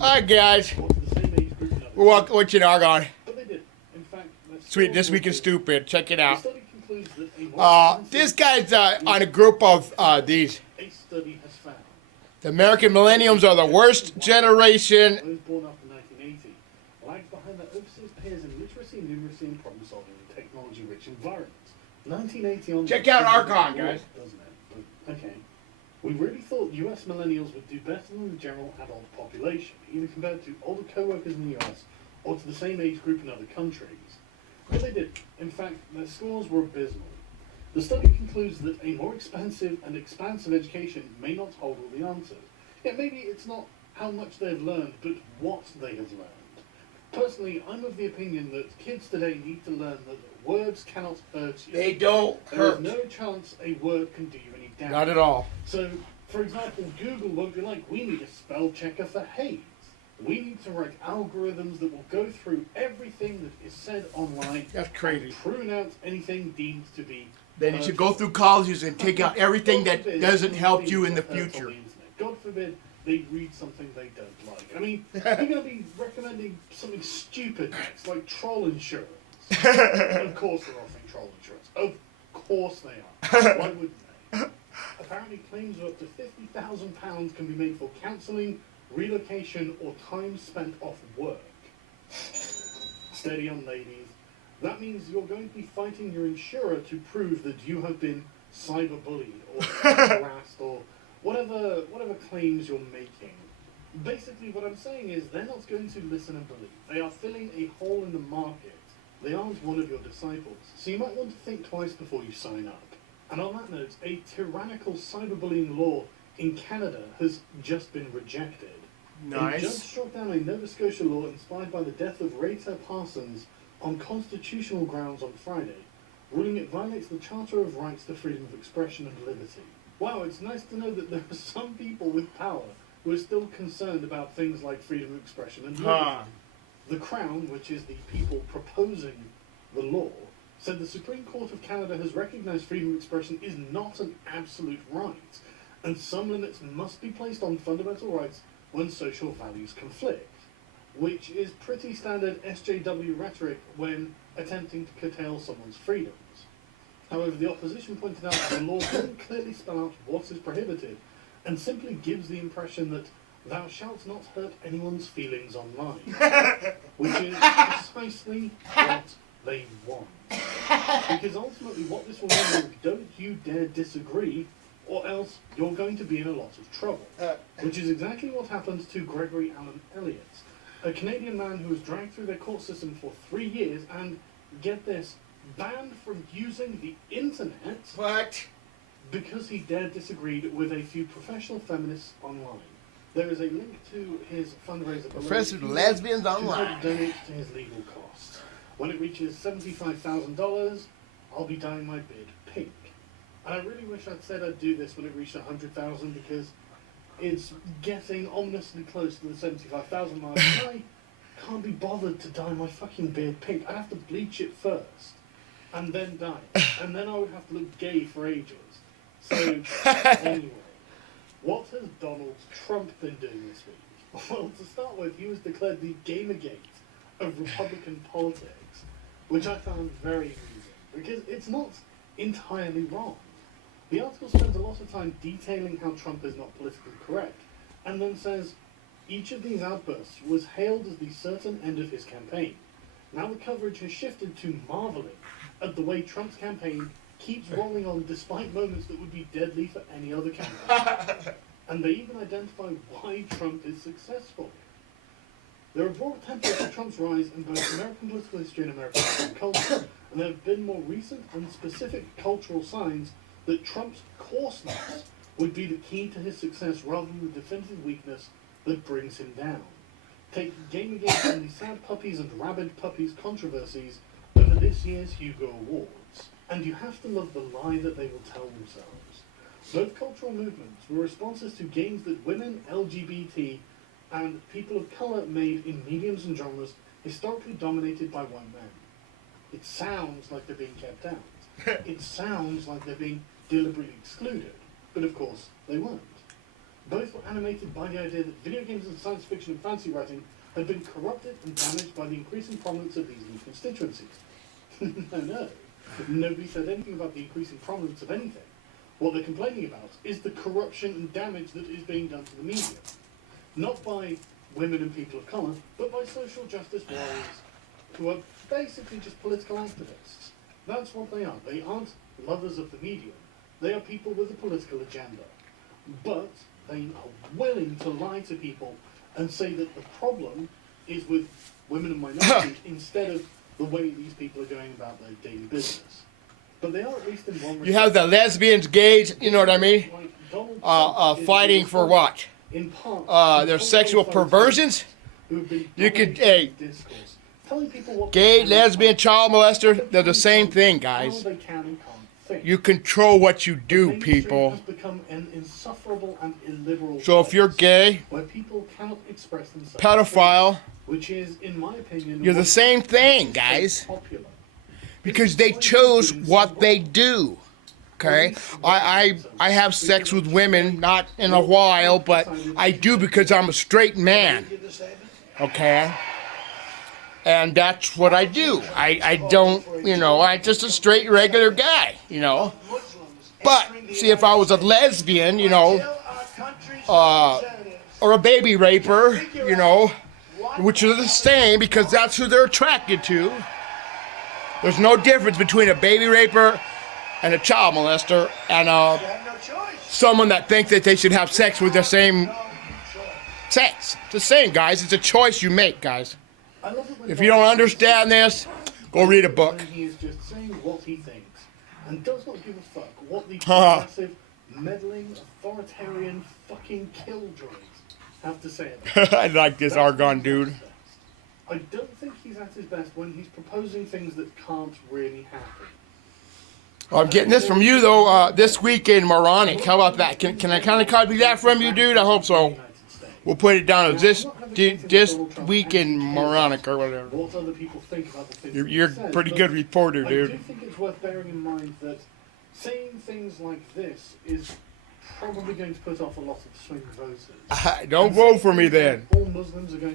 Hi guys, we're watching Argon. Sweet, this week is stupid. Check it out. This guy's on a group of these. The American millennials are the worst generation. Lags behind their overseas peers in literacy, numeracy, and problem-solving in technology-rich environments. 1980 on. Check out Argon, guys. Doesn't it? But, okay. We really thought US millennials would do better than the general adult population, either compared to older co-workers in the US or to the same age group in other countries. But they did. In fact, their scores were abysmal. The study concludes that a more expensive and expansive education may not hold all the answers. Yet maybe it's not how much they've learned, but what they have learned. Personally, I'm of the opinion that kids today need to learn that words cannot hurt you. They don't hurt. There is no chance a word can do you any damage. Not at all. So, for example, Google won't be like, we need a spell checker for hate. We need to write algorithms that will go through everything that is said online. That's crazy. And prune out anything deemed to be Then you should go through colleges and take out everything that doesn't help you in the future. God forbid they read something they don't like. I mean, they're going to be recommending something stupid next, like troll insurance. Of course they're offering troll insurance. Of course they are. Why wouldn't they? Apparently claims of up to £50,000 can be made for counselling, relocation, or time spent off work. Steady on, ladies. That means you're going to be fighting your insurer to prove that you have been cyberbullied or harassed or whatever claims you're making. Basically, what I'm saying is they're not going to listen and believe. They are filling a hole in the market. They aren't one of your disciples. So you might want to think twice before you sign up. And on that note, a tyrannical cyberbullying law in Canada has just been rejected. Nice. A judge struck down a Nova Scotia law inspired by the death of Rita Parsons on constitutional grounds on Friday, ruling it violates the Charter of Rights to Freedom of Expression and Liberty. Wow, it's nice to know that there are some people with power who are still concerned about things like freedom of expression and liberty. The Crown, which is the people proposing the law, said the Supreme Court of Canada has recognised freedom of expression is not an absolute right, and some limits must be placed on fundamental rights when social values conflict, which is pretty standard SJW rhetoric when attempting to curtail someone's freedoms. However, the opposition pointed out that the law doesn't clearly spell out what is prohibited, and simply gives the impression that thou shalt not hurt anyone's feelings online, which is precisely what they want. Because ultimately what this will mean is don't you dare disagree, or else you're going to be in a lot of trouble. Which is exactly what happened to Gregory Allen Elliott, a Canadian man who was dragged through their court system for 3 years and, get this, banned from using the internet. What? Because he dared disagreed with a few professional feminists online. There is a link to his fundraiser below. Professional lesbians online. To help donate to his legal costs. When it reaches $75,000, I'll be dyeing my beard pink. And I really wish I'd said I'd do this when it reached 100,000 because it's getting ominously close to the 75,000 mark. And I can't be bothered to dye my fucking beard pink. I'd have to bleach it first and then dye it. And then I would have to look gay for ages. So, anyway, what has Donald Trump been doing this week? Well, to start with, he was declared the Gamergate of Republican politics, which I found very amusing, because it's not entirely wrong. The article spends a lot of time detailing how Trump is not politically correct, and then says each of these outbursts was hailed as the certain end of his campaign. Now the coverage has shifted to marveling at the way Trump's campaign keeps rolling on despite moments that would be deadly for any other candidate. And they even identify why Trump is successful. There are broad templates for Trump's rise in both American political history and American culture, and there have been more recent and specific cultural signs that Trump's coarseness would be the key to his success rather than the definitive weakness that brings him down. Take Gamergate and the sad puppies and rabid puppies controversies over this year's Hugo Awards. And you have to love the lie that they will tell themselves. Both cultural movements were responses to gains that women, LGBT, and people of colour made in mediums and genres historically dominated by white men. It sounds like they're being kept out. It sounds like they're being deliberately excluded. But of course, they weren't. Both were animated by the idea that video games and science fiction and fantasy writing had been corrupted and damaged by the increasing prominence of these new constituencies. No. Nobody said anything about the increasing prominence of anything. What they're complaining about is the corruption and damage that is being done to the media. Not by women and people of colour, but by social justice warriors who are basically just political activists. That's what they are. They aren't lovers of the medium. They are people with a political agenda. But they are willing to lie to people and say that the problem is with women and minorities instead of the way these people are going about their daily business. But they are at least in one respect. You have the lesbians, gays, you know what I mean? Fighting for what? In part, their sexual perversions? You could, hey, people gay, lesbian, child molester, they're the same thing, guys. You control what you do, people. Has become an insufferable and illiberal So if you're gay, where people cannot express themselves, pedophile, which is, in my opinion, you're the same thing, guys. Popular. Because they chose what they do. Okay? I have sex with women, not in a while, but I do because I'm a straight man. Okay? And that's what I do. I don't, you know, I'm just a straight, regular guy, you know. But, see, if I was a lesbian, you know, or a baby raper, you know, which are the same because that's who they're attracted to. There's no difference between a baby raper and a child molester and someone that thinks that they should have sex with the same sex. It's the same, guys. It's a choice you make, guys. If you don't understand this, go read a book. He is just saying what he thinks and does not give a fuck what the progressive, meddling, authoritarian, fucking killjoys have to say about it. I like this Argon dude. I don't think he's at his best when he's proposing things that can't really happen. I'm getting this from you, though, this week in Moronic. How about that? Can I kind of copy that from you, dude? I hope so. We'll put it down as this week in Moronic or whatever. What other people think about the things You're a pretty good reporter, dude. I do think it's worth bearing in mind that saying things like this is probably going to put off a lot of swing voters. Don't vote for me then. All Muslims are going